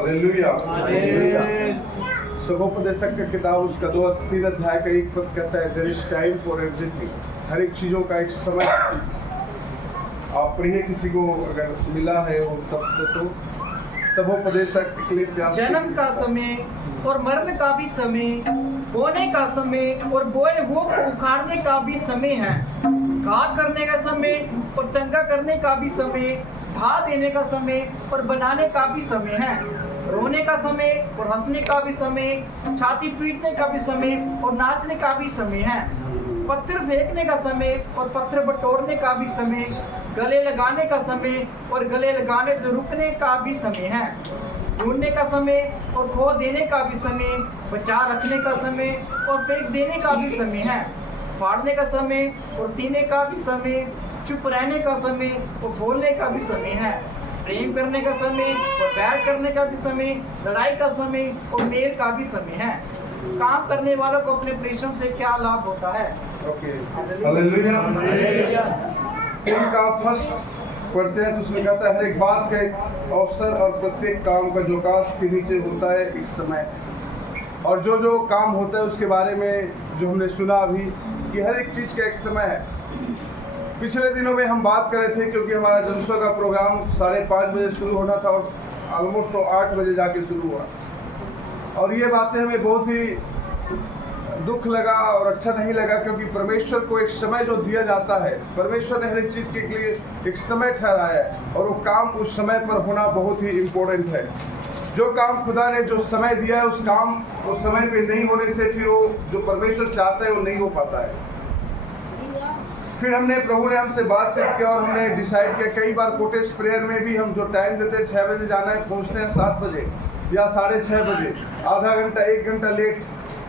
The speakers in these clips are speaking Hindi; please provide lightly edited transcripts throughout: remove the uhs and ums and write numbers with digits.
हालेलुया। सभोपदेशक का किताब उसका 2-3 अध्याय का 1 पद कहता है there is time for everything. हर एक चीजों का एक समय। आप पढ़िए, किसी को अगर मिला है वो शब्द तो सभोपदेशक इक्लेसियास्टिक। जन्म का समय और मरण का भी समय, बोने का समय और बोए हुओं को उखाड़ने का भी समय है, घात करने का समय और चंगा करने का भी समय, ढा देने का समय और बनाने का भी समय है, रोने का समय और हंसने का भी समय, छाती पीटने का भी समय और नाचने का भी समय है, पत्थर फेंकने का समय और पत्थर बटोरने का भी समय, गले लगाने का समय और गले लगाने से रुकने का भी समय है, ढूंढने का समय और खो देने का भी समय, बचा रखने का समय और फेंक देने का भी समय है, फाड़ने का समय और सीने का भी समय, चुप रहने का समय और बोलने का भी समय है, प्रेम करने का समय और बैर करने का भी समय, लड़ाई का समय और मेल का भी समय है। काम करने वालों को अपने परिश्रम से क्या लाभ होता है? Okay, hallelujah. इनका फर्स्ट पढ़ते हैं तो उसमें कहता है हर एक बात का एक अवसर और प्रत्येक काम का जो आकाश के नीचे होता है एक समय। और जो जो काम होता है उसके बारे में जो हमने सुना अभी कि हर एक चीज़ का एक समय है। पिछले दिनों में हम बात कर रहे थे क्योंकि हमारा जनसो का प्रोग्राम 5:30 बजे शुरू होना था और ऑलमोस्ट 8 बजे जाके शुरू हुआ। और ये बातें हमें बहुत ही दुख लगा और अच्छा नहीं लगा क्योंकि परमेश्वर को एक समय जो दिया जाता है, परमेश्वर ने हर एक चीज़ के लिए एक समय ठहराया है और वो काम उस समय पर होना बहुत ही इम्पोर्टेंट है। जो काम खुदा ने जो समय दिया है उस काम उस समय पे नहीं होने से फिर वो जो परमेश्वर चाहता है वो नहीं हो पाता है। फिर हमने प्रभु ने हमसे बातचीत किया और हमने डिसाइड किया, कई बार कोटेज प्रेयर में भी हम जो टाइम देते हैं 6 बजे जाना है, पहुंचते हैं 7 बजे या 6:30 बजे, आधा घंटा 1 घंटा लेट।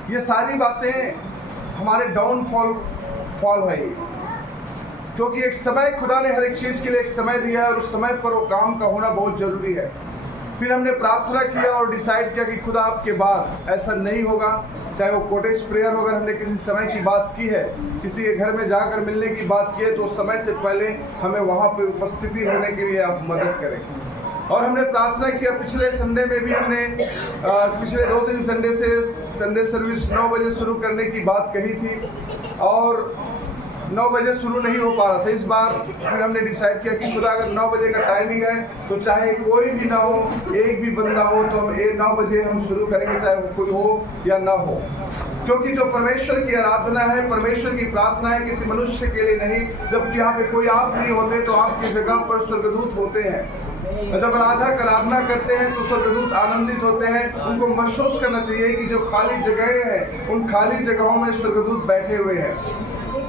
ये सारी बातें हमारे डाउनफॉल है ये, क्योंकि एक समय खुदा ने हर एक चीज़ के लिए एक समय दिया है और उस समय पर वो काम का होना बहुत ज़रूरी है। फिर हमने प्रार्थना किया और डिसाइड किया कि खुदा आपके बाद ऐसा नहीं होगा, चाहे वो कोटेज प्रेयर हो, अगर हमने किसी समय की बात की है, किसी के घर में जाकर मिलने की बात की है तो समय से पहले हमें वहाँ पे उपस्थिति होने के लिए आप मदद करें। और हमने प्रार्थना किया। पिछले संडे में भी हमने पिछले 2-3 संडे से संडे सर्विस 9 बजे शुरू करने की बात कही थी और 9 बजे शुरू नहीं हो पा रहा था। इस बार फिर हमने डिसाइड किया कि खुदा अगर 9 बजे का टाइमिंग है तो चाहे कोई भी ना हो, एक भी बंदा हो तो हम 9 बजे हम शुरू करेंगे, चाहे वो कोई हो या ना हो। क्योंकि जो परमेश्वर की आराधना है, परमेश्वर की प्रार्थना है, किसी मनुष्य के लिए नहीं। जबकि यहाँ पे कोई आप नहीं होते तो आपकी जगह पर स्वर्गदूत होते हैं। जब आराधना करते हैं तो स्वर्गदूत आनंदित होते हैं। उनको महसूस करना चाहिए कि जो खाली जगहें हैं उन खाली जगहों में स्वर्गदूत बैठे हुए हैं।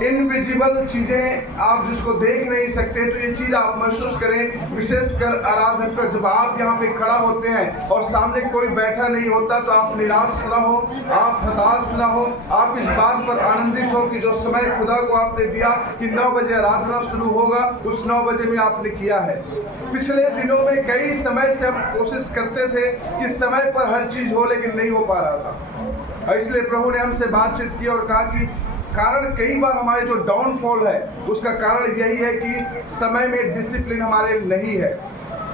इनविजिबल चीज़ें आप जिसको देख नहीं सकते, तो ये चीज़ आप महसूस करें। विशेषकर आराधन पर जब आप यहाँ पे खड़ा होते हैं और सामने कोई बैठा नहीं होता तो आप निराश ना हो, आप हताश ना हो, आप इस बात पर आनंदित हो कि जो समय खुदा को आपने दिया कि 9 बजे आराधना शुरू होगा, उस 9 बजे में आपने किया है। पिछले दिनों में कई समय से हम कोशिश करते थे कि समय पर हर चीज़ हो, लेकिन नहीं हो पा रहा था। इसलिए प्रभु ने हमसे बातचीत की और कहा कि कारण कई बार हमारे जो डाउनफॉल है उसका कारण यही है कि समय में डिसिप्लिन हमारे नहीं है।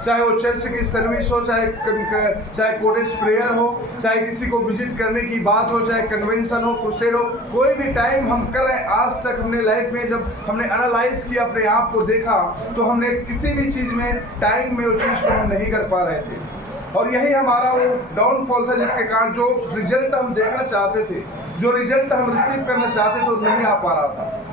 चाहे वो चर्च की सर्विस हो, चाहे कोटेज प्रेयर हो, चाहे किसी को विजिट करने की बात हो, चाहे कन्वेंशन हो, क्रुसेड हो, कोई भी टाइम हम कर रहे हैं। आज तक हमने लाइफ में जब हमने एनालाइज किया, अपने आप को देखा, तो हमने किसी भी चीज़ में टाइम में उस चीज़ को हम नहीं कर पा रहे थे। और यही हमारा वो डाउनफॉल था जिसके कारण जो रिजल्ट हम देखना चाहते थे, जो रिजल्ट हम रिसीव करना चाहते थे, वो नहीं आ पा रहा था।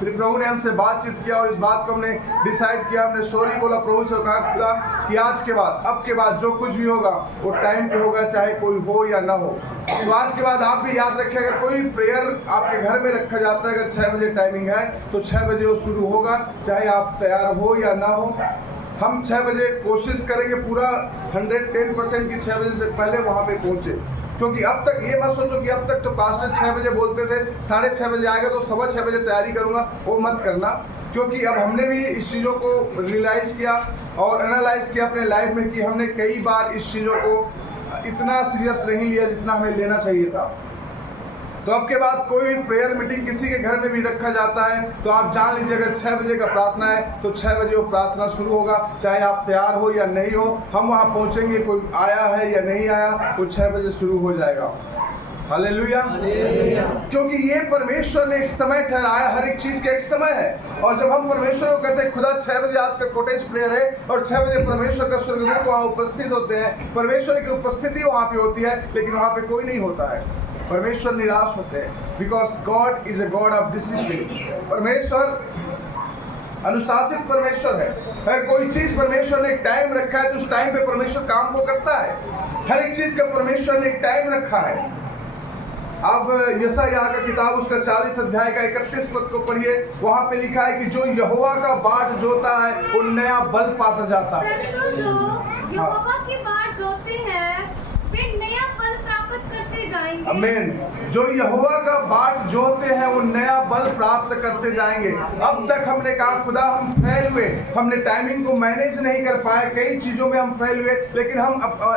फिर प्रभु ने हमसे बातचीत किया और इस बात को हमने डिसाइड किया। हमने सॉरी बोला, प्रभु से कहा कि आज के बाद, अब के बाद जो कुछ भी होगा वो टाइम पे होगा, चाहे कोई हो या ना हो। तो आज के बाद आप भी याद रखें, अगर कोई प्रेयर आपके घर में रखा जाता है, अगर 6 बजे टाइमिंग है तो 6 बजे वो शुरू होगा, चाहे आप तैयार हो या ना हो। हम 6 बजे कोशिश करेंगे पूरा 110% की 6 बजे से पहले वहाँ पे पहुँचे। क्योंकि अब तक ये मत सोचो कि अब तक तो पास्टर 6 बजे बोलते थे, 6:30 बजे आएगा तो 6:15 बजे तैयारी करूँगा, वो मत करना। क्योंकि अब हमने भी इस चीज़ों को रियलाइज़ किया और एनालाइज किया अपने लाइफ में कि हमने कई बार इस चीज़ों को इतना सीरियस नहीं लिया जितना हमें लेना चाहिए था। तो अब के बाद कोई भी प्रेयर मीटिंग किसी के घर में भी रखा जाता है तो आप जान लीजिए अगर 6 बजे का प्रार्थना है तो 6 बजे वो प्रार्थना शुरू होगा, चाहे आप तैयार हो या नहीं हो, हम वहाँ पहुँचेंगे, कोई आया है या नहीं आया, वो 6 बजे शुरू हो जाएगा। हालेलुया। क्योंकि ये परमेश्वर ने एक समय ठहराया, हर एक चीज का एक समय है। और जब हम परमेश्वर को कहते हैं खुदा 6 बजे आज का कोटेज प्रेयर है और 6 बजे परमेश्वर का स्वर्गदूत वहाँ उपस्थित होते हैं, परमेश्वर की उपस्थिति वहाँ पे होती है, लेकिन वहाँ पे कोई नहीं होता है, परमेश्वर निराश होते हैं। Because God is a God of discipline. परमेश्वर अनुशासित परमेश्वर है। हर कोई चीज परमेश्वर ने एक टाइम रखा है तो उस टाइम पे परमेश्वर काम को करता है। हर एक चीज का परमेश्वर ने एक टाइम रखा है। अब यशायाह का किताब उसका 40 अध्याय का 31 पद को पढ़िए, वहां पे लिखा है कि जो यहोवा का बाट जोता है वो नया बल पाता जाता है। परंतु जो यहोवा की बाट जोते हैं वे नया बल प्राप्त करते जाएंगे। आमीन। जो यहोवा का बाट जोते हैं वो नया बल प्राप्त करते जाएंगे। अब तक हमने कहा खुदा हम फेल हुए, हमने टाइमिंग को मैनेज नहीं कर पाए, कई चीजों में हम फेल हुए, लेकिन हम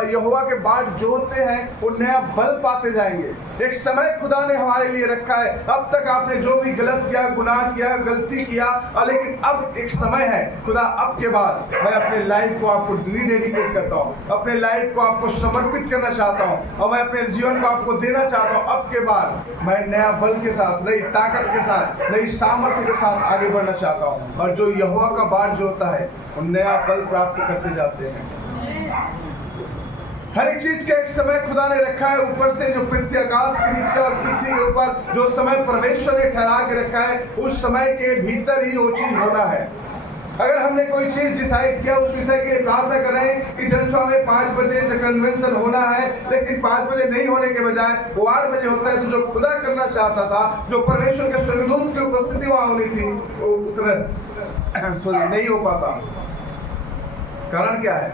यहोवा के बाट जोते हैं वो नया बल पाते जाएंगे। एक समय खुदा ने हमारे लिए रखा है। अब तक आपने जो भी गलत किया, गुनाह किया, गलती किया, लेकिन अब एक समय है खुदा अब के बाद मैं अपने लाइफ को आपको रीडेडिकेट करता हूँ, अपने लाइफ को आपको समर्पित करना चाहता हूँ और मैं अपने जीवन को आपको देना चाहता हूँ। अब के बाद मैं नया बल के साथ, नई ताकत के साथ, नई सामर्थ्य के साथ आगे बढ़ना चाहता हूँ। और जो यहोवा का बाट जोता है वो नया बल प्राप्त करते जाते हैं। हर एक चीज का एक समय खुदा ने रखा है। ऊपर से जो पृथ्वी, आकाश के नीचे और पृथ्वी के ऊपर जो समय परमेश्वर ने ठहरा के रखा है, उस समय के भीतर ही वो चीज होना है। अगर हमने कोई चीज डिसाइड किया, उस विषय के प्रार्थना कर रहे हैं कि जनसभा में 5 बजे जो कन्वेंशन होना है, लेकिन 5 बजे नहीं होने के बजाय वो 8 बजे होता है, तो जो खुदा करना चाहता था, जो परमेश्वर के स्वर्गदूत की उपस्थिति वहां होनी थी, वो उतना नहीं हो पाता। कारण क्या है?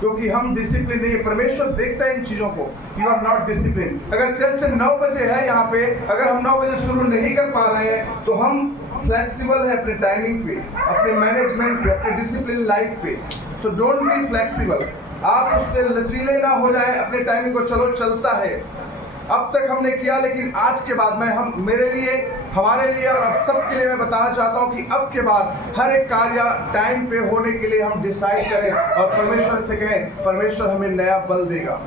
क्योंकि हम डिसिप्लिन नहीं है। परमेश्वर देखता है इन चीजों को। You are not discipline. अगर चर्च 9 बजे है यहाँ पे, अगर हम 9 बजे शुरू नहीं कर पा रहे हैं तो हम फ्लेक्सिबल है अपने टाइमिंग पे, अपने मैनेजमेंट पे, अपने डिसिप्लिन लाइफ पे। So don't be flexible. आप उस पर लचीले ना हो जाए अपने टाइमिंग को। चलो चलता है, अब तक हमने किया, लेकिन आज के बाद मेरे लिए, हमारे लिए और अब सबके लिए मैं बताना चाहता हूं कि अब के बाद हर एक कार्य टाइम पे होने के लिए हम डिसाइड करें और परमेश्वर से कहें परमेश्वर हमें नया बल देगा।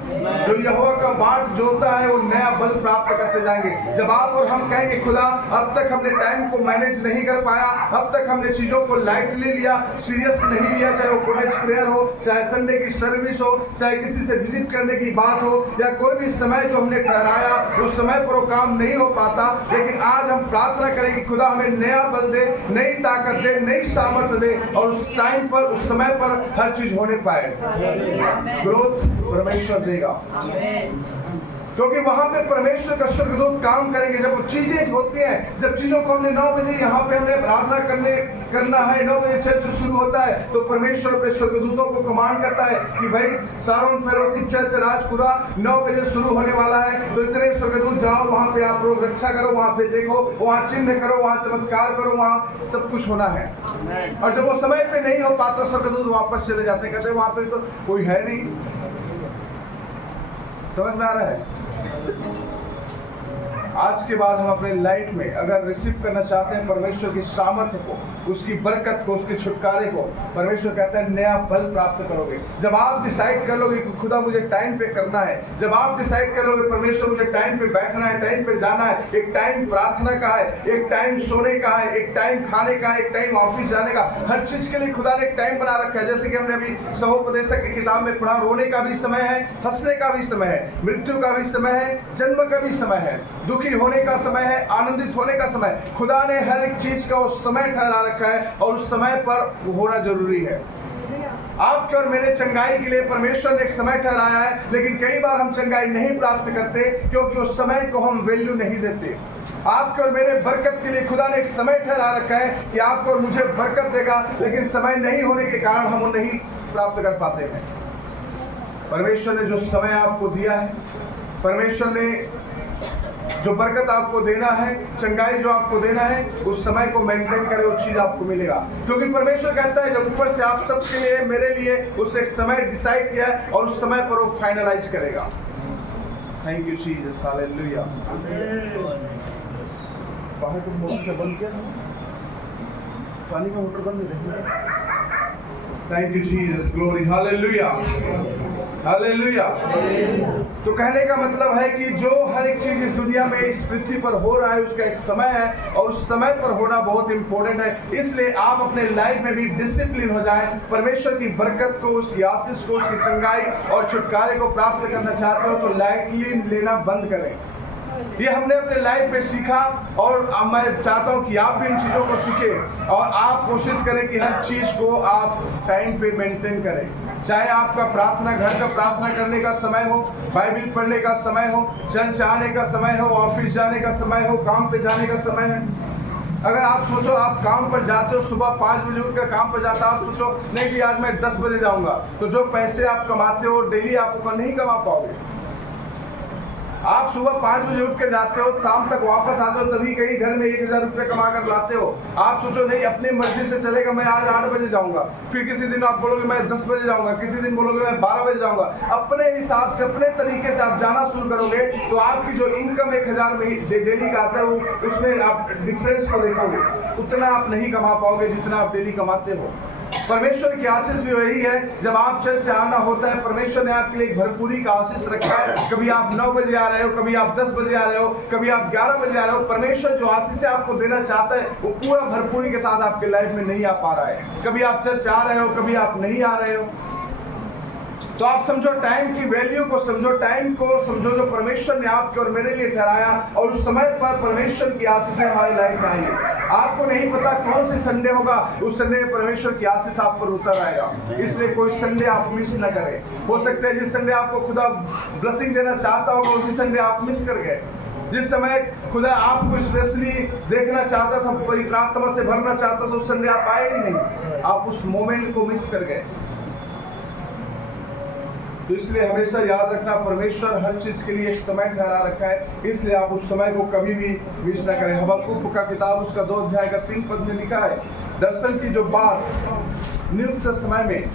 जो यहोवा का बाट जोता है वो नया बल प्राप्त करते जाएंगे। जब आप और हम कहेंगे खुदा अब तक हमने टाइम को मैनेज नहीं कर पाया, अब तक हमने चीजों को लाइटली लिया, सीरियस नहीं लिया, चाहे वो कोटेज प्रेयर हो, चाहे संडे की सर्विस हो, चाहे किसी से विजिट करने की बात हो, या कोई भी समय जो हमने ठहराया उस समय पर वो काम नहीं हो पाता, लेकिन आज हम प्रार्थना करें कि खुदा हमें नया बल दे, नई ताकत दे, नई सामर्थ्य दे और उस टाइम पर, उस समय पर हर चीज होने पाए। ग्रोथ परमेश्वर देगा, क्योंकि वहां पे परमेश्वर का स्वर्गदूत काम करेंगे। जब चीजें होती हैं, जब चीजों को हमने 9 बजे यहाँ पे हमने प्रार्थना करना है, 9 बजे चर्च शुरू होता है, तो परमेश्वर अपने स्वर्गदूतों को कमांड करता है कि भाई सारोन फेलोशिप चर्च राजपुरा 9 बजे शुरू होने वाला है, तो इतने स्वर्गदूत जाओ वहां पे, आप लोग रक्षा करो, वहां पे देखो, वहां चिन्ह करो, वहां चमत्कार करो, वहां सब कुछ होना है। और जब वो समय पे नहीं हो पाता, स्वर्गदूत वापस चले जाते, कहते वहां पे तो कोई है नहीं। समझ में आ रहा है? आज के बाद हम अपने लाइफ में अगर रिसीव करना चाहते हैं परमेश्वर की सामर्थ्य को, उसकी बरकत को, उसके छुटकारे को, परमेश्वर कहता है नया बल प्राप्त करोगे। जब आप डिसाइड कर लोगे कि खुदा मुझे टाइम पे करना है, जब आप डिसाइड कर लोगे परमेश्वर मुझे टाइम पे बैठना है, टाइम पे जाना है, एक टाइम प्रार्थना का है, एक टाइम सोने का है, एक टाइम खाने का है, एक टाइम ऑफिस जाने का, हर चीज के लिए खुदा ने एक टाइम बना रखा है। जैसे कि हमने अभी सहोपदेशक की किताब में पढ़ा, रोने का भी समय है, हंसने का भी समय है, मृत्यु का भी समय है, जन्म का भी समय है, दुखी होने का समय है, आनंदित होने का समय। खुदा ने हर एक चीज का उस समय ठहरा रखा है और उस समय पर होना जरूरी है। आपके और मेरे चंगाई के लिए परमेश्वर ने एक समय ठहराया है, लेकिन कई बार हम चंगाई नहीं प्राप्त करते क्योंकि उस समय को हम वैल्यू नहीं देते। आपके और मेरे बरकत के लिए खुदा ने एक समय ठहरा रखा है कि आपको और मुझे बरकत देगा, लेकिन समय नहीं होने के कारण हम वो नहीं प्राप्त कर पाते हैं। परमेश्वर ने जो समय आपको दिया है, परमेश्वर ने जो बरकत आपको देना है, चंगाई जो आपको देना है, उस समय को मेंटेन करें, वो चीज आपको मिलेगा। क्योंकि परमेश्वर कहता है जब ऊपर से आप सबके लिए, मेरे लिए उस एक समय डिसाइड किया है और उस समय पर वो फाइनलाइज करेगा। Thank you Jesus, hallelujah. बाहर को मोटर से बंद किया था, पानी का मोटर बंद है, देखो। Thank you Jesus, glory, hallelujah, hallelujah. तो कहने का मतलब है कि जो हर एक चीज इस दुनिया में इस पृथ्वी पर हो रहा है उसका एक समय है और उस समय पर होना बहुत इंपॉर्टेंट है। इसलिए आप अपने लाइफ में भी डिसिप्लिन हो जाएं, परमेश्वर की बरकत को, उसकी आशीष को, उसकी चंगाई और छुटकारे को प्राप्त करना चाहते हो तो लाइटली लेना बंद करें। ये हमने अपने लाइफ में सीखा और मैं चाहता हूँ कि आप भी इन चीज़ों को सीखें और आप कोशिश करें कि हर चीज़ को आप टाइम पे मेंटेन करें। चाहे आपका प्रार्थना, घर का प्रार्थना करने का समय हो, बाइबल पढ़ने का समय हो, चर्च आने का समय हो, ऑफिस जाने का समय हो, काम पे जाने का समय है। अगर आप सोचो आप काम पर जाते हो, सुबह 5 बजे उठकर काम पर जाता, आप सोचो नहीं कि आज मैं 10 बजे जाऊंगा, तो जो पैसे आप कमाते हो डेली आप नहीं कमा पाओगे। आप सुबह 5 बजे उठ के जाते हो, शाम तक वापस आते हो, तभी कहीं घर में 1000 रुपये कमा कर लाते हो। आप सोचो नहीं अपनी मर्जी से चलेगा, मैं आज 8 बजे जाऊंगा, फिर किसी दिन आप बोलोगे मैं 10 बजे जाऊंगा, किसी दिन बोलोगे मैं 12 बजे जाऊंगा। अपने हिसाब से, अपने तरीके से आप जाना शुरू करोगे तो आपकी जो इनकम 1000 में डेली का आता है उसमें आप डिफरेंस को देखोगे, उतना आप नहीं कमा पाओगे जितना आप डेली कमाते हो। परमेश्वर की आशीष भी वही है, जब आप चर्च आना होता है परमेश्वर ने आपके लिए भरपूरी का आशीष रखा है। कभी आप 9 बजे आ रहे हो, कभी आप 10 बजे आ रहे हो, कभी आप 11 बजे आ रहे हो। परमेश्वर जो आशीष आपको देना चाहता है वो पूरा भरपूरी के साथ आपके लाइफ में नहीं आ पा रहा है। कभी आप चर्च आ रहे हो, कभी आप नहीं आ रहे हो। तो आप समझो टाइम की वैल्यू को, समझो टाइम को, समझो जो परमेश्वर ने आपके और मेरे लिए ठहराया और उस समय पर परमेश्वर की आशीष हमारी लाइफ में आई है। आपको नहीं पता कौन सी संडे होगा, उस संडे में परमेश्वर की आशीष आप पर उतर आएगा। इसलिए कोई संडे आप मिस न करें। हो सकता है जिस संडे आपको खुदा ब्लेसिंग देना चाहता होगा उसी संडे आप मिस कर गए। जिस समय खुदा आपको स्पेशली देखना चाहता था, पवित्र आत्मा से भरना चाहता था, उस संडे आप आए ही नहीं, आप उस मोमेंट को मिस कर गए। तो इसलिए हमेशा याद रखना परमेश्वर हर चीज के लिए एक समय ठहरा रखा है, इसलिए आप उस समय को कभी भी मिस न करें। हबक्कुक का किताब उसका 2 अध्याय का 3 पद में लिखा है, दर्शन की जो बात नियुक्त समय में,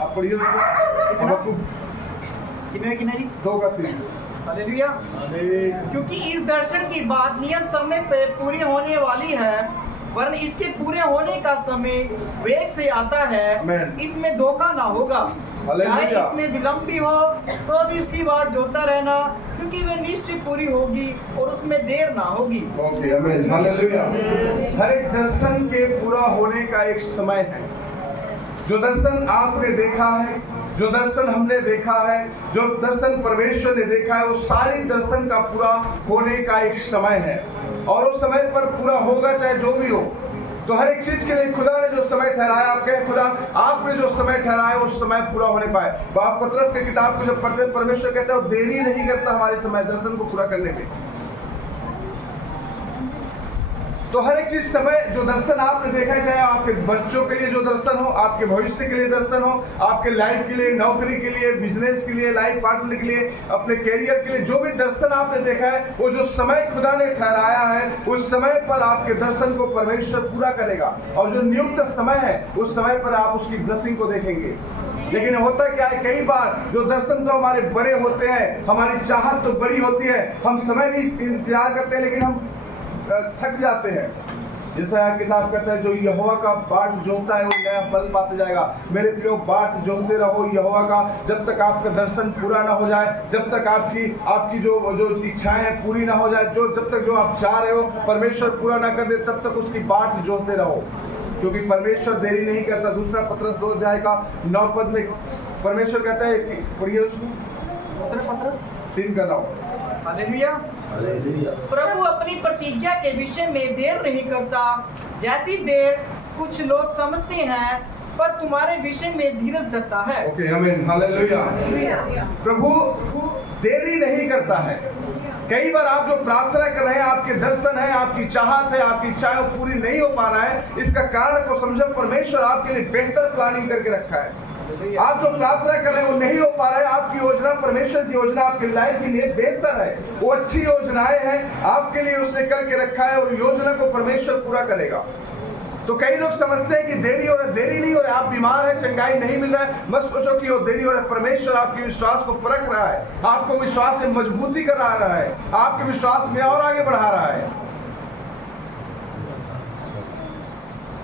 आप पढ़िए हबक्कुक 2 का 3। हालेलुया। क्योंकि इस दर्शन की बात नियम समय पे पूरी होने वाली है, वरन इसके पूरे होने का समय वेग से आता है, इसमें धोखा ना होगा। चाहे इसमें विलंब भी हो तो भी इसकी बात जोता रहना, क्योंकि वे निश्चय पूरी होगी और उसमें देर ना होगी। ओके, आमीन, हालेलुया। हर एक दर्शन के पूरा होने का एक समय है। जो दर्शन आपने देखा है, जो दर्शन हमने देखा है, जो दर्शन परमेश्वर ने देखा है, वो सारी दर्शन का पूरा होने का एक समय है और उस समय पर पूरा होगा चाहे जो भी हो। तो हर एक चीज के लिए खुदा ने जो समय ठहराया, आप कहें खुदा आपने जो समय ठहराया उस समय पूरा होने पाए। आप पतरस की किताब को जब पढ़ते हैं परमेश्वर कहता है वो देरी नहीं करता हमारे समय दर्शन को पूरा करने में। तो हर एक चीज समय जो दर्शन आपने देखा है, चाहे आपके बच्चों के लिए जो दर्शन हो, आपके भविष्य के लिए दर्शन हो, आपके लाइफ के लिए, नौकरी के लिए, बिजनेस के लिए, लाइफ पार्टनर के लिए, अपने कैरियर के लिए, जो भी दर्शन आपने देखा है वो जो समय खुदा ने ठहराया है उस समय पर आपके दर्शन को परमेश्वर पूरा करेगा। और जो नियुक्त समय है उस समय पर आप उसकी ब्लेसिंग को देखेंगे। लेकिन होता क्या है, कई बार जो दर्शन तो हमारे बड़े होते हैं, हमारी चाहत तो बड़ी होती है, हम समय भी इंतजार करते हैं लेकिन हम थक जाते हैं। जैसा किताब कहता है जो यहोवा का बाट जोतता है वो नया फल पाते जाएगा। मेरे प्रियो, बाट जोतते रहो यहोवा का, जब तक आपका दर्शन पूरा ना हो जाए, जब तक आपकी जो इच्छाएं हैं पूरी ना हो जाए, जब तक जो आप चाह रहे हो परमेश्वर पूरा ना कर दे, तब तक उसकी बाट जोतते रहो, क्योंकि परमेश्वर देरी नहीं करता। दूसरा पतरस 2 अध्याय का 9 पद में परमेश्वर कहता है कि पढ़िए उसको, पतरस 3 का 9। हालेलुया। प्रभु अपनी प्रतिज्ञा के विषय में देर नहीं करता, जैसी देर कुछ लोग समझते हैं, पर तुम्हारे विषय में धीरज धरता है। ओके, आमीन, हालेलुया। प्रभु देरी नहीं करता है। कई बार आप जो प्रार्थना कर रहे हैं, आपके दर्शन है, आपकी चाहत है, आपकी इच्छाएं पूरी नहीं हो पा रहा है, इसका कारण को समझो परमेश्वर आपके लिए बेहतर प्लानिंग करके रखा है। आप जो प्रार्थना कर रहे हैं वो नहीं हो पा रहा है, आपकी योजना, परमेश्वर की योजना आपकी लाइफ के लिए बेहतर है, वो अच्छी योजनाएं हैं आपके लिए उसने करके रखा है और योजना को परमेश्वर पूरा करेगा। तो कई लोग समझते हैं कि देरी हो रहा है, देरी नहीं हो रहा है। आप बीमार है, चंगाई नहीं मिल रहा है, मत सोचो कि वो देरी हो रहा है। परमेश्वर आपके विश्वास को परख रहा है, आपको विश्वास से मजबूती करा रहा है, आपके विश्वास में और आगे बढ़ा रहा है।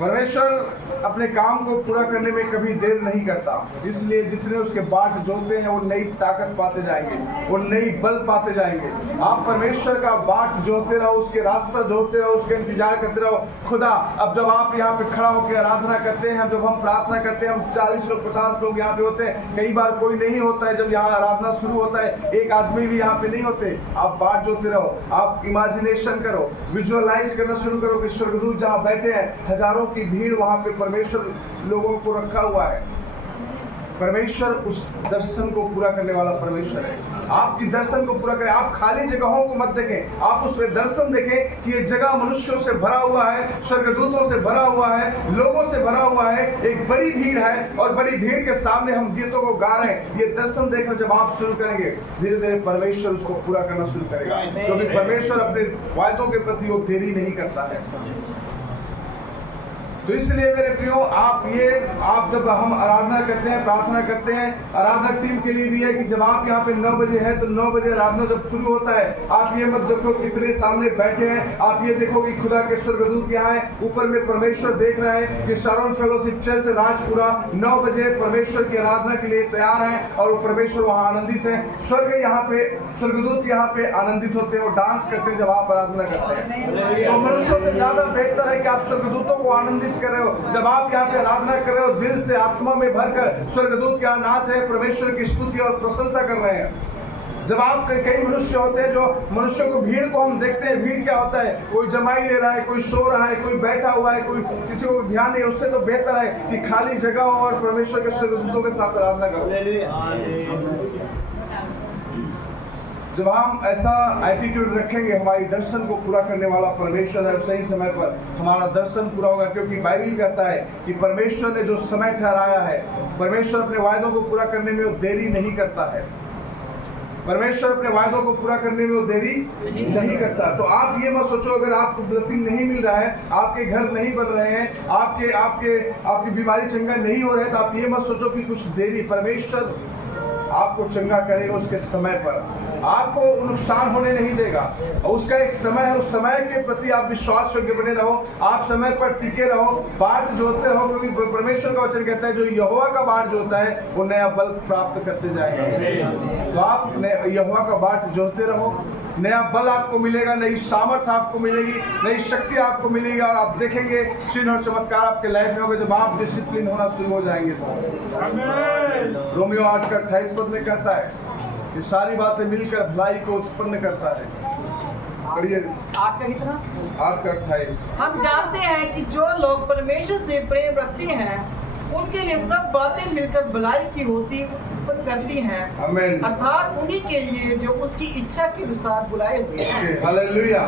परमेश्वर अपने काम को पूरा करने में कभी देर नहीं करता, इसलिए जितने उसके बाट जोते हैं वो नई ताकत पाते जाएंगे, वो नई बल पाते जाएंगे। आप परमेश्वर का बाट जोते रहो, उसके रास्ता जोते रहो, उसके इंतजार करते रहो। खुदा, अब जब आप यहाँ पे खड़ा होकर आराधना करते हैं, जब हम प्रार्थना करते हैं, हम 40 लोग 50 लोग यहाँ पे होते हैं, कई बार कोई नहीं होता है। जब यहाँ आराधना शुरू होता है, एक आदमी भी यहाँ पे नहीं होते। आप बाट जोते रहो, आप इमेजिनेशन करो, विजुअलाइज करना शुरू करो कि स्वर्गदूत जहाँ बैठे हैं, हजारों की भीड़ वहाँ पे परमेश्वर लोगों को रखा हुआ है। परमेश्वर उस दर्शन को पूरा करने वाला परमेश्वर है। आपकी दर्शन को पूरा करें। आप खाली जगहों को मत देखें, आप उसमें दर्शन देखें कि ये जगह मनुष्यों से भरा हुआ है, स्वर्गदूतों से भरा हुआ है, लोगों से भरा हुआ है, एक बड़ी भीड़ है और बड़ी भीड़ के सामने हम गीतों को गा रहे हैं। ये दर्शन देखना जब आप शुरू करेंगे, धीरे धीरे परमेश्वर उसको पूरा करना शुरू करेगा, क्योंकि परमेश्वर अपने वायदों के प्रति वो देरी नहीं करता है। तो इसलिए मेरे प्रियो, आप जब हम आराधना करते हैं, प्रार्थना करते हैं, आराधना टीम के लिए भी है कि जब आप यहाँ पे 9 बजे है तो 9 बजे आराधना जब शुरू होता है, आप ये मत देखो कितने सामने बैठे हैं, आप ये देखो कि खुदा के स्वर्गदूत यहाँ है, ऊपर में परमेश्वर देख रहा है कि शारोन फेलोशिप चर्च राजपुरा 9 बजे परमेश्वर की आराधना के लिए तैयार है और वो परमेश्वर वहाँ आनंदित है। स्वर्गदूत यहाँ पे आनंदित होते हैं, वो डांस करते हैं जब आप आराधना करते हैं। तो मनुष्यों से ज्यादा बेहतर है कि आप स्वर्गदूतों को आनंदित कर रहे हो। जब आप यहाँ पे आराधना कर रहे हो, दिल से आत्मा में भरकर स्वर्गदूत यहाँ नाच रहे, परमेश्वर की स्तुति और प्रशंसा कर रहे हैं। जब आप कई मनुष्य होते हैं, जो मनुष्यों को, भीड़ को हम देखते हैं, भीड़ क्या होता है, कोई जमाई ले रहा है, कोई सो रहा है, कोई बैठा हुआ है, कोई किसी को ध्यान नहीं। उससे तो बेहतर है कि खाली जगह हो और परमेश्वर के स्वर्गदूतों के साथ आराधना करो। जब हम ऐसा एटीट्यूड रखेंगे, हमारी दर्शन को पूरा करने वाला परमेश्वर है, सही समय पर हमारा दर्शन पूरा होगा। क्योंकि बाइबल कहता है कि परमेश्वर ने जो समय ठहराया है, परमेश्वर अपने वायदों को पूरा करने में वो देरी नहीं करता है। परमेश्वर अपने वायदों को पूरा करने में वो देरी नहीं करता। तो आप ये मत सोचो, अगर आपको ब्लेसिंग नहीं मिल रहा है, आपके घर नहीं बन रहे हैं, आपकी बीमारी चंगा नहीं हो रहा है, तो आप ये मत सोचो कि कुछ देरी। परमेश्वर आपको चंगा करेगा उसके समय पर, आपको नुकसान होने नहीं देगा। और उसका एक समय है, उस समय के प्रति आप विश्वास योग्य बने रहो, आप समय पर टिके रहो, बाट जोते रहो। क्योंकि परमेश्वर का वचन कहता है जो यहोवा का बाट जोता है वो नया बल प्राप्त करते जाएंगे। तो आप यहोवा का बाट जोते रहो, नया बल आपको मिलेगा, नई सामर्थ आपको मिलेगी, नई शक्ति आपको मिलेगी और आप देखेंगे चिन्ह और चमत्कार आपके लाइफ में होगा जब आप डिसिप्लिन होना शुरू हो जाएंगे। तो रोमियो 8 का 28 पद में कहता है कि सारी बातें मिलकर भलाई को उत्पन्न करता है। पढ़िए 8 का कितना? 8 का 28। हम जानते हैं कि जो लोग परमेश्वर से प्रेम रखते हैं उनके लिए सब बातें मिलकर भलाई की होती उत्पन्न करती हैं। आमीन। अर्थात उन्हीं के लिए जो उसकी इच्छा के अनुसार बुलाए हुए हैं। हालेलुया।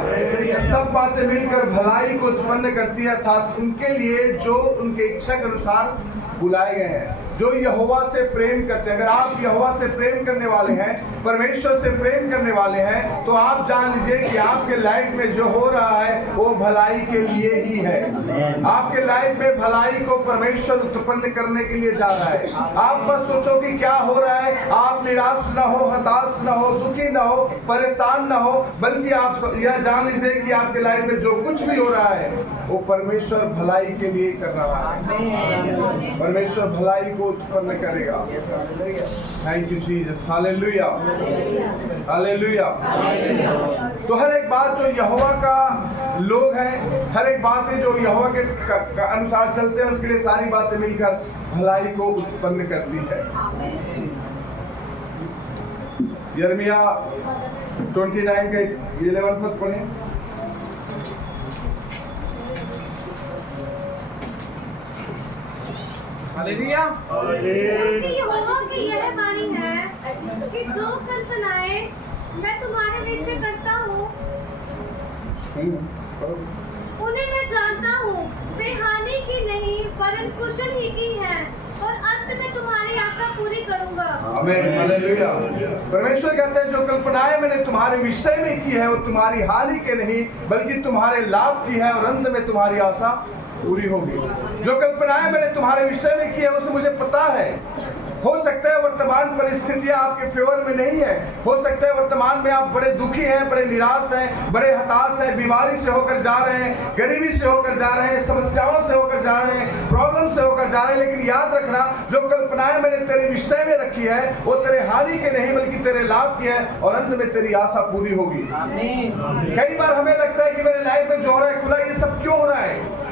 सब बातें मिलकर भलाई को उत्पन्न करती है, अर्थात उनके लिए जो उनके इच्छा के अनुसार बुलाए गए हैं, जो यहोवा से प्रेम करते हैं। अगर आप यहोवा से प्रेम करने वाले हैं, परमेश्वर से प्रेम करने वाले हैं, तो आप जान लीजिए कि आपके लाइफ में जो हो रहा है वो भलाई के लिए ही है। आपके लाइफ में भलाई को परमेश्वर उत्पन्न करने के लिए जा रहा है। आप बस सोचो कि क्या हो रहा है, आप निराश ना हो, हताश ना हो, दुखी ना हो, परेशान ना हो, बल्कि आप यह जान लीजिए कि आपके लाइफ में जो कुछ भी हो रहा है वो परमेश्वर भलाई के लिए कर रहा है। परमेश्वर भलाई को उत्पन्न करेगा। Thank you Jesus. Hallelujah, hallelujah. तो हर एक बात जो यहोवा का लोग हैं, हर एक बात है जो यहोवा के अनुसार चलते हैं, उसके लिए सारी बातें मिलकर भलाई को उत्पन्न करती है। यिर्मयाह 29 का 11 पद पढ़ें। हालेलुया। क्योंकि यहोवा की यह वाणी है कि जो कल्पनाएं मैं तुम्हारे विषय करता हूँ उन्हें मैं जानता हूँ, वे हानि की नहीं वरन कुशल ही की हैं, और अंत में तुम्हारी आशा पूरी करूंगा। आमीन, हालेलुया। परमेश्वर कहते हैं जो कल्पनाएं मैंने तुम्हारे विषय में की है वो तुम्हारी हानि के नहीं बल्कि तुम्हारे लाभ की है और अंत में तुम्हारी आशा पूरी होगी। जो कल्पनाएं मैंने तुम्हारे विषय में की है उसे मुझे पता है। हो सकता है वर्तमान परिस्थितियां आपके फेवर में नहीं है, हो सकता है वर्तमान में आप बड़े दुखी हैं, बड़े निराश हैं, बड़े हताश हैं, बीमारी से होकर जा रहे हैं, गरीबी से होकर जा रहे हैं, समस्याओं से होकर जा रहे हैं, प्रॉब्लम से होकर जा रहे हैं। लेकिन याद रखना, जो कल्पनाएं मैंने तेरे विषय में रखी है वो तेरे हानि के नहीं बल्कि तेरे लाभ की है, और अंत में तेरी आशा पूरी होगी। कई बार हमें लगता है कि मेरे लाइफ में जो हो रहा है, खुदा ये सब क्यों हो रहा है,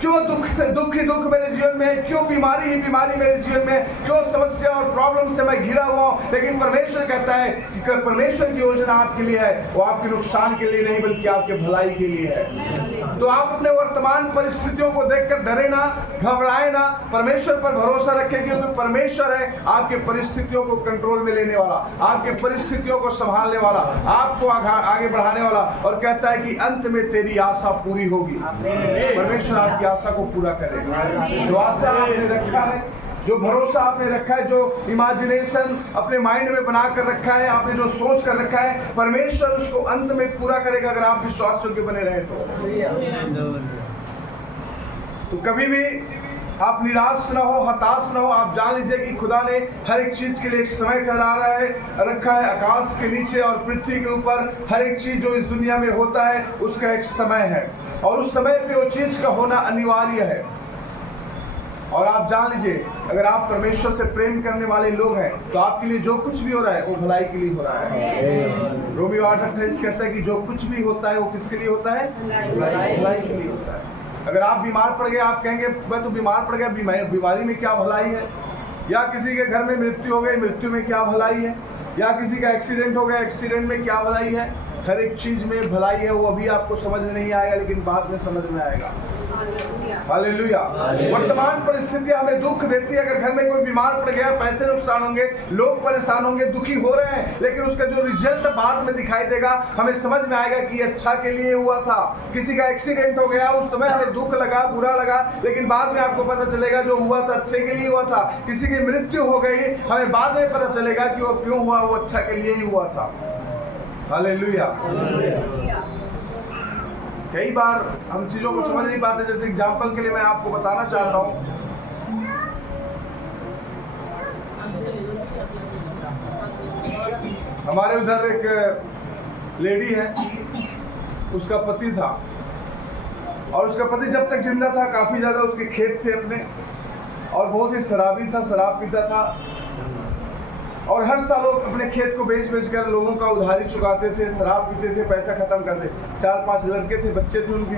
क्यों दुख ही दुख मेरे जीवन में, क्यों बीमारी ही बीमारी मेरे जीवन में, क्यों समस्या और प्रॉब्लम से मैं घिरा हुआ हूं। लेकिन परमेश्वर कहता है कि परमेश्वर की योजना आपके लिए है, वो आपके नुकसान के लिए नहीं बल्कि आपके भलाई के लिए है। तो आप अपने वर्तमान परिस्थितियों को देखकर डरे ना, घबराए ना, परमेश्वर पर भरोसा रखें, क्योंकि परमेश्वर है आपके परिस्थितियों को कंट्रोल में लेने वाला, आपके परिस्थितियों को संभालने वाला, आपको आगे बढ़ाने वाला। और कहता है कि अंत में तेरी आशा पूरी होगी। परमेश्वर आपकी आशा को पूरा करेगा। जो आशा आपने रखा है, जो भरोसा आपने रखा है, जो इमेजिनेशन अपने माइंड में बना कर रखा है, आपने जो सोच कर रखा है, परमेश्वर उसको अंत में पूरा करेगा अगर आप विश्वास के बने रहे तो कभी भी आप निराश ना हो, हताश ना हो। आप जान लीजिए कि खुदा ने हर एक चीज के लिए एक समय रखा है। आकाश के नीचे और पृथ्वी के ऊपर हर एक चीज जो इस दुनिया में होता है उसका एक समय है, और उस समय पे वो चीज का होना अनिवार्य है। और आप जान लीजिए, अगर आप परमेश्वर से प्रेम करने वाले लोग हैं तो आपके लिए जो कुछ भी हो रहा है वो भलाई के लिए हो रहा है। रोमियो 8:28 कहता है कि जो कुछ भी होता है वो किसके लिए होता है? भलाई के लिए होता है। अगर आप बीमार पड़ गए, आप कहेंगे मैं तो बीमार पड़ गया, बीमारी में क्या भलाई है? या किसी के घर में मृत्यु हो गई, मृत्यु में क्या भलाई है? या किसी का एक्सीडेंट हो गया, एक्सीडेंट में क्या भलाई है? हर एक चीज में भलाई है। वो अभी आपको समझ में नहीं आएगा, लेकिन बाद में समझ में आएगा। हालेलुया। वर्तमान परिस्थितियां हमें दुख देती है। अगर घर में कोई बीमार पड़ गया, पैसे नुकसान होंगे, लोग परेशान होंगे, दुखी हो रहे हैं, लेकिन उसका जो रिजल्ट बाद में दिखाई देगा, हमें समझ में आएगा कि अच्छा के लिए हुआ था। किसी का एक्सीडेंट हो गया, उस समय हमें दुख लगा, बुरा लगा, लेकिन बाद में आपको पता चलेगा जो हुआ था अच्छे के लिए हुआ था। किसी की मृत्यु हो गई, हमें बाद में पता चलेगा कि वो क्यों हुआ, वो अच्छा के लिए ही हुआ था। हालेलुया। कई बार हम चीजों को समझ नहीं पाते। जैसे एग्जाम्पल के लिए मैं आपको बताना चाहता हूँ, हमारे उधर एक लेडी है, उसका पति था, और उसका पति जब तक जिंदा था काफी ज्यादा उसके खेत थे अपने, और बहुत ही शराबी था, शराब पीता था, और हर साल वो अपने खेत को बेच कर लोगों का उधारी चुकाते थे, शराब पीते थे, पैसा खत्म करते। 4-5 लड़के थे, बच्चे थे उनके,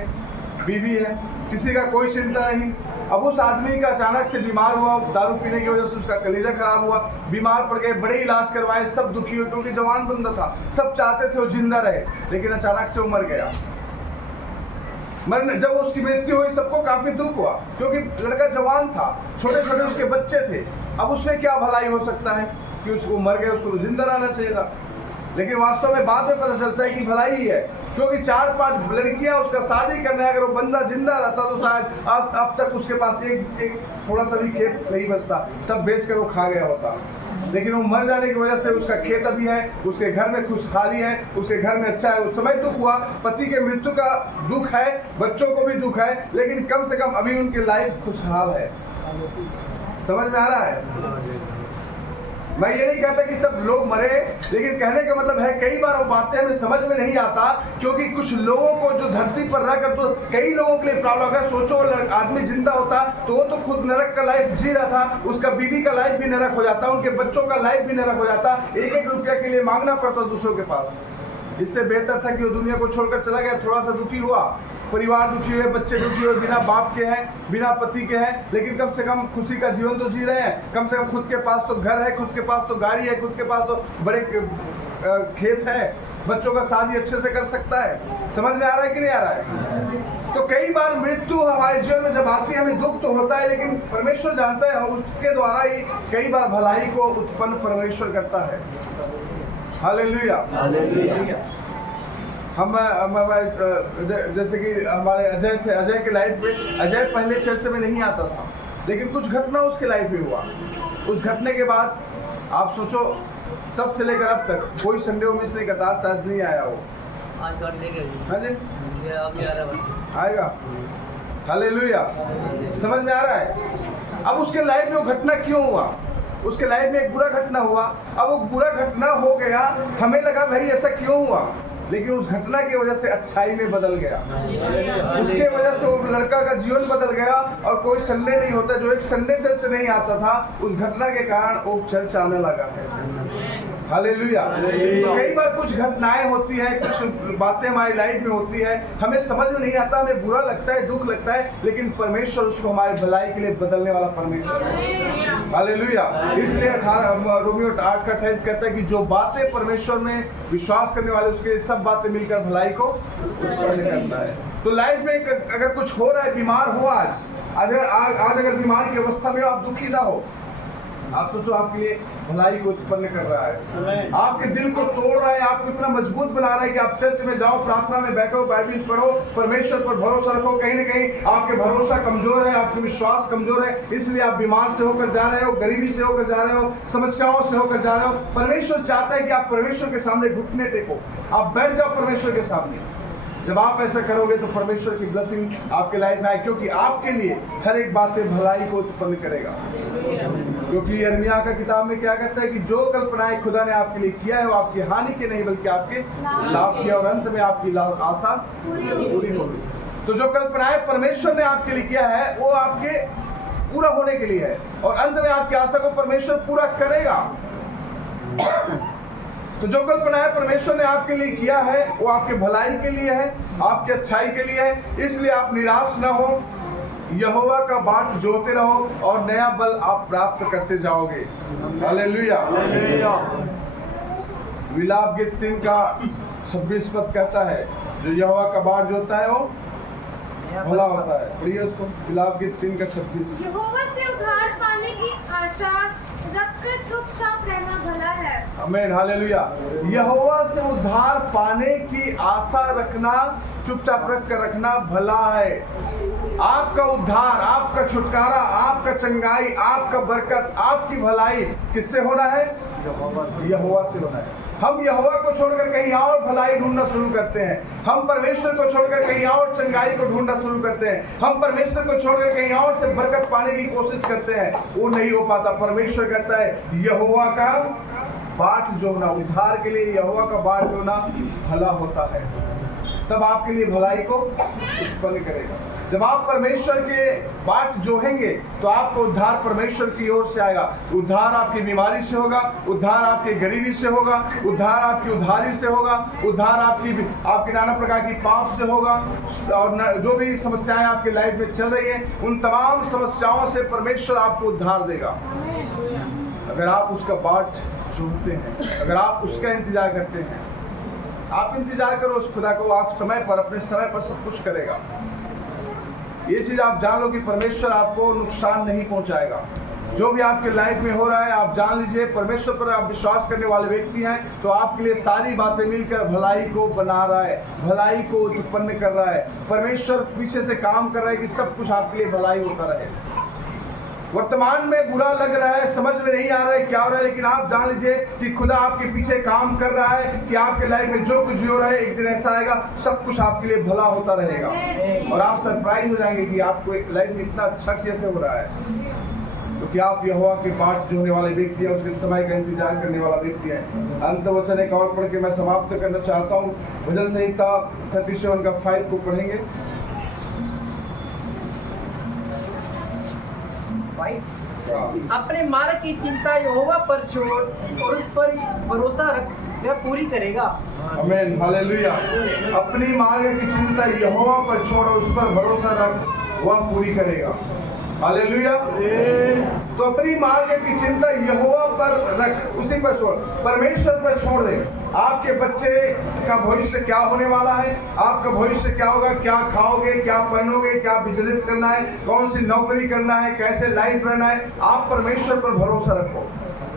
बीवी है, किसी का कोई चिंता नहीं। अब उस आदमी का अचानक से बीमार हुआ, दारू पीने की वजह से उसका कलेजा खराब हुआ, बीमार पड़ गए, बड़े इलाज करवाए, सब दुखी हुए, क्योंकि जवान बंदा था, सब चाहते थे वो जिंदा रहे, लेकिन अचानक से वो मर गया। जब उसकी मृत्यु हुई सबको काफी दुख हुआ, क्योंकि लड़का जवान था, छोटे छोटे उसके बच्चे थे। अब उसमें क्या भलाई हो सकता है कि उसको मर गया, उसको जिंदा रहना चाहिए था। लेकिन वास्तव में बाद में पता चलता है कि भलाई ही है, क्योंकि 4-5 लड़कियां उसका शादी करने, अगर वो बंदा जिंदा रहता तो शायद अब तक उसके पास एक थोड़ा सा भी खेत नहीं बचता, सब बेचकर वो खा गया होता। लेकिन वो मर जाने की वजह से उसका खेत अभी है, उसके घर में खुशहाली है, उसके घर में अच्छा है। उस समय दुख हुआ, पति के मृत्यु का दुख है, बच्चों को भी दुख है, लेकिन कम से कम अभी उनकी लाइफ खुशहाल है। समझ में आ रहा है? मैं ये नहीं कहता कि सब लोग मरे, लेकिन कहने का मतलब है कई बार वो बातें हमें समझ में नहीं आता, क्योंकि कुछ लोगों को जो धरती पर रहकर, तो कई लोगों के लिए प्रॉब्लम है। सोचो आदमी जिंदा होता तो वो तो खुद नरक का लाइफ जी रहा था, उसका बीवी का लाइफ भी नरक हो जाता, उनके बच्चों का लाइफ भी नरक हो जाता, 1-1 रुपया के लिए मांगना पड़ता दूसरों के पास। इससे बेहतर था कि वो दुनिया को छोड़कर चला गया। थोड़ा सा दुखी हुआ, परिवार दुखी हुए, बच्चे दुखी हुए, बिना बाप के हैं, बिना पति के हैं, लेकिन कम से कम खुशी का जीवन तो जी रहे हैं। कम से कम खुद के पास तो घर है, खुद के पास तो गाड़ी है, खुद के पास तो बड़े खेत है, बच्चों का शादी अच्छे से कर सकता है। समझ में आ रहा है कि नहीं आ रहा है? तो कई बार मृत्यु हमारे जीवन में जब आती है, हमें दुख तो होता है, लेकिन परमेश्वर जानता है उसके द्वारा ही कई बार भलाई को उत्पन्न परमेश्वर करता है। हालेलुया। हम जैसे कि हमारे अजय थे, अजय के लाइफ में, अजय पहले चर्च में नहीं आता था, लेकिन कुछ घटना उसके लाइफ में हुआ। उस घटने के बाद आप सोचो, तब से लेकर अब तक कोई संडे वो मिस नहीं करता। शायद नहीं आया वो, आज हाँ जी, अभी आ रहा है। आएगा। हालेलुया। समझ में आ रहा है? अब उसके लाइफ में वो घटना क्यों हुआ? उसके लाइफ में एक बुरा घटना हुआ। अब वो बुरा घटना हो गया, हमें लगा भाई ऐसा क्यों हुआ, लेकिन उस घटना की वजह से अच्छाई में बदल गया। उसके वजह से वो लड़का का जीवन बदल गया। और कोई संडे नहीं होता, जो एक संडे चर्च नहीं आता था, उस घटना के कारण वो चर्च आने लगा है। हालेलुया। तो कई बार कुछ घटनाएं होती हैं, कुछ बातें हमारी लाइफ में होती है, हमें समझ में नहीं आता, हमें बुरा लगता है, दुख लगता है, लेकिन परमेश्वर उसको हमारे भलाई के लिए बदलने वाला परमेश्वर है। हालेलुया। इसलिए 18 रोमियो 8:28 कहता है कि जो बातें परमेश्वर में विश्वास करने वाले, उसके सब बातें मिलकर भलाई को उत्पन्न करता है। तो लाइफ में अगर कुछ हो रहा है, बीमार हो आज अगर बीमार की अवस्था में हो, आप दुखी ना हो, आप सोचो आपके लिए भलाई को उत्पन्न कर रहा है, आपके दिल को तोड़ रहा है, आपको इतना मजबूत बना रहा है कि आप चर्च में जाओ, प्रार्थना में बैठो, बाइबल पढ़ो, परमेश्वर पर भरोसा रखो। कहीं ना कहीं आपके भरोसा कमजोर है, आपका विश्वास कमजोर है, इसलिए आप बीमार से होकर जा रहे हो, गरीबी से होकर जा रहे हो, समस्याओं से होकर जा रहे हो। परमेश्वर चाहता है कि आप परमेश्वर के सामने घुटने टेको, आप बैठ जाओ परमेश्वर के सामने। जब आप ऐसा करोगे तो परमेश्वर की ब्लेसिंग आपके लाइफ में आए, क्योंकि आपके लिए हर एक बातें भलाई को उत्पन्न करेगा। क्योंकि यिर्मयाह का किताब में क्या कहता है कि जो कल्पनाएं खुदा ने आपके लिए किया है वो आपकी हानि के नहीं बल्कि आपके लाभ की, और अंत में आपकी आशा पूरी होगी। तो जो कल्पनाएं परमेश्वर ने आपके लिए किया है वो आपके पूरा होने के लिए है, और अंत में आपकी आशा को परमेश्वर पूरा करेगा। तो जो कल्पनाएं परमेश्वर ने आपके लिए किया है वो आपके भलाई के लिए है, आपकी अच्छाई के लिए है। इसलिए आप निराश ना हो, यहोवा का बाट जोते रहो और नया बल आप प्राप्त करते जाओगे। हालेलुया। विलाप गीत 3 का 26 पद कहता है, जो यहोवा का बाट जोता है वो भला होता है। पढ़िए उसको, विलाप गीत 3 का 26। यहोवा से उद्धार पाने की आशा रखकर चुपचाप रहना भला है। आमीन। हालेलुया। यहोवा से उद्धार पाने की आशा रखना, चुपचाप रख कर रखना भला है। आपका उद्धार, आपका छुटकारा, आपका चंगाई, आपका बरकत, आपकी भलाई किससे होना है? यहोवा से होना है। हम यहोवा को छोड़कर कहीं और भलाई ढूंढना शुरू करते हैं, हम परमेश्वर को छोड़कर कहीं और चंगाई को ढूंढना शुरू करते हैं, हम परमेश्वर को छोड़कर कहीं और से बरकत पाने की कोशिश करते हैं, वो नहीं हो पाता। परमेश्वर कहता है यहोवा का बाट जोना, उद्धार के लिए यहोवा का बाट जोना भला होता है, तब आपके लिए भलाई को उत्पन्न करेगा। जब आप परमेश्वर के बाट जोहेंगे तो आपको उद्धार परमेश्वर की ओर से आएगा। उद्धार आपकी बीमारी से होगा, उद्धार आपकी गरीबी से होगा, उद्धार आपकी उधारी से होगा, उद्धार आपकी नाना प्रकार की पाप से होगा, और जो भी समस्याएं आपकी लाइफ में चल रही हैं उन तमाम समस्याओं से परमेश्वर आपको उद्धार देगा, अगर आप उसका बाट जोहते हैं, अगर आप उसका इंतजार करते हैं। आप इंतजार करो उस खुदा को, आप समय पर, अपने समय पर सब कुछ करेगा। ये चीज आप जान लो कि परमेश्वर आपको नुकसान नहीं पहुंचाएगा। जो भी आपके लाइफ में हो रहा है आप जान लीजिए, परमेश्वर पर आप विश्वास करने वाले व्यक्ति हैं तो आपके लिए सारी बातें मिलकर भलाई को बना रहा है, भलाई को उत्पन्न कर रहा है। परमेश्वर पीछे से काम कर रहा है कि सब कुछ आपके लिए भलाई होता रहे। वर्तमान में बुरा लग रहा है, समझ में नहीं आ रहा है क्या हो रहा है, लेकिन आप जान लीजिए कि खुदा आपके पीछे काम कर रहा है कि आपके लाइफ में जो कुछ भी हो रहा है एक दिन ऐसा आएगा सब कुछ आपके लिए भला होता रहेगा, और आप सरप्राइज हो जाएंगे कि आपको एक लाइफ में इतना अच्छा कैसे हो रहा है, क्योंकि आप यहोवा के बाट जोने वाले व्यक्ति हैं, उसके समय का इंतजार करने वाला व्यक्ति है। अंत वचन एक और पढ़ के मैं समाप्त करना चाहता हूँ। भजन संहिता 37 का 5 को पढ़ेंगे। अपने मार्ग की चिंता यहोवा पर छोड़ और उस पर भरोसा रख, वह पूरी करेगा। आमीन। हालेलुया। अपनी मार्ग की चिंता यहोवा पर छोड़ और उस पर भरोसा रख, वह पूरी करेगा। हालेलुया। तो अपनी मार्ग की चिंता यहोवा पर रख, उसी पर छोड़, परमेश्वर पर छोड़ दे। आपके बच्चे का भविष्य क्या होने वाला है, आपका भविष्य क्या होगा, क्या खाओगे, क्या पहनोगे, क्या बिजनेस करना है, कौन सी नौकरी करना है, कैसे लाइफ रहना है, आप परमेश्वर पर भरोसा रखो।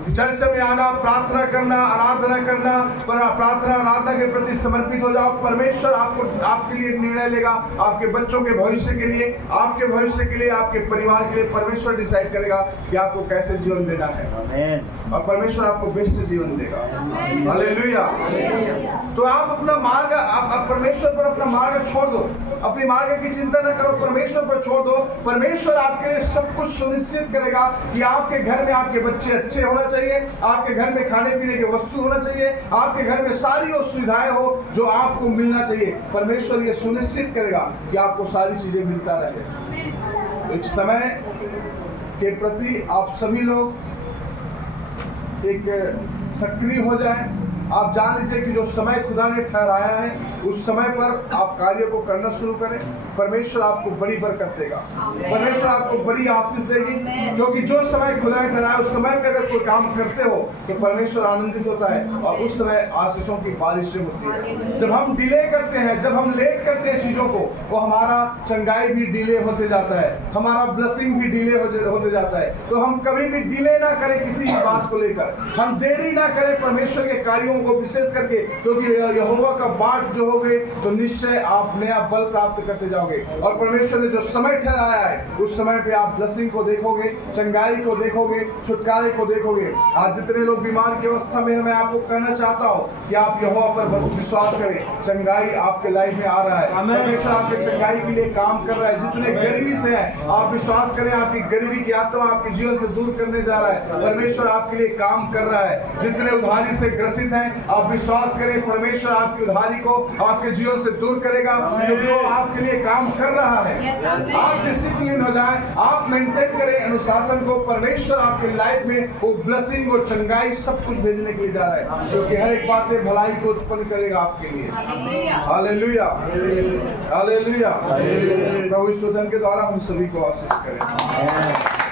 चर्च में आना, प्रार्थना करना, आराधना करना, प्रार्थना आराधना के प्रति समर्पित हो जाओ। परमेश्वर आपके लिए निर्णय लेगा, आपके बच्चों के भविष्य के लिए, आपके भविष्य के लिए, आपके परिवार के लिए परमेश्वर डिसाइड करेगा कि आपको कैसे जीवन देना है। आमीन। और परमेश्वर आपको बेस्ट जीवन देगा। हालेलुया। तो आप अपना मार्ग, आप परमेश्वर पर अपना मार्ग छोड़ दो, अपनी मार्ग की चिंता न करो, परमेश्वर पर छोड़ दो। परमेश्वर आपके लिए सब कुछ सुनिश्चित करेगा कि आपके घर में आपके बच्चे अच्छे होना चाहिए, आपके घर में खाने पीने की वस्तु होना चाहिए, आपके घर में सारी वो सुविधाएं हो जो आपको मिलना चाहिए। परमेश्वर ये सुनिश्चित करेगा कि आपको सारी चीजें मिलता रहे। एक समय के प्रति आप सभी लोग एक सक्रिय हो जाए। आप जान लीजिए कि जो समय खुदा ने ठहराया है उस समय पर आप कार्य को करना शुरू करें। परमेश्वर आपको बड़ी बरकत देगा, परमेश्वर आपको बड़ी आशीष देगी, क्योंकि जो समय खुदा ने ठहराया उस समय पे अगर कोई काम करते हो तो परमेश्वर आनंदित होता है और उस समय आशीषों की बारिशें होती है। जब हम डिले करते हैं, जब हम लेट करते हैं चीजों को, तो हमारा चंगाई भी डिले होते जाता है, हमारा ब्लेसिंग भी डिले होते जाता है। तो हम कभी भी डिले ना करें किसी भी बात को लेकर, हम देरी ना करें परमेश्वर के कार्यों को, विशेष करके क्योंकि यहोवा का बाट जो होगे तो निश्चय आप नया बल प्राप्त करते जाओगे। और परमेश्वर ने जो समय ठहराया है उस समय पे आप ब्लेसिंग को देखोगे, चंगाई को देखोगे, छुटकारे को देखोगे। आज जितने लोग बीमार की अवस्था में है, मैं आपको कहना चाहता हूँ कि आप यहोवा पर बहुत विश्वास करें, चंगाई आपके लाइफ में आ रहा है, परमेश्वर आपके चंगाई के लिए काम कर रहा है। जितने गरीबी से हैं आप विश्वास करें, आपकी गरीबी की आत्मा आपके जीवन से दूर करने जा रहा है, परमेश्वर आपके लिए काम कर रहा है। जितने उधारी से ग्रसित हैं आप विश्वास करें, परमेश्वर आपकी उधारी को आपके जीवन से दूर करेगा, क्योंकि वो आपके लिए काम कर रहा है। आप डिसिप्लिन हो जाएं, आप मेंटेन करें अनुशासन को, परमेश्वर आपके लाइफ में वो ब्लेसिंग और चंगाई सब कुछ भेजने के लिए जा रहा है, क्योंकि हर एक बात भलाई को उत्पन्न करेगा आपके लिए। Hallelujah, hallelujah. प्रभु इस वचन के द्वारा हम सभी को आशीष करें।